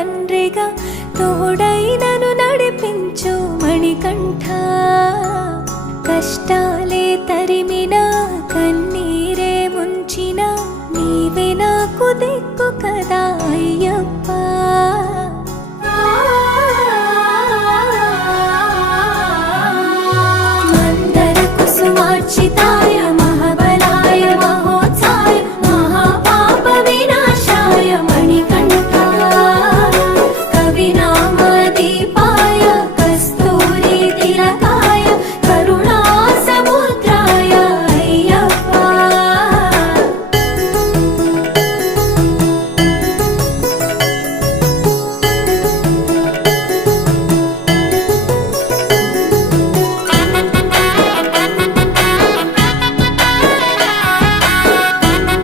తండ్రిగా తోడై నన్ను నడిపించు మణికంఠ. కష్టాలే తరిమినా కన్నీరే ముంచిన నీవే నాకు దిక్కు కదా అయ్యప్ప.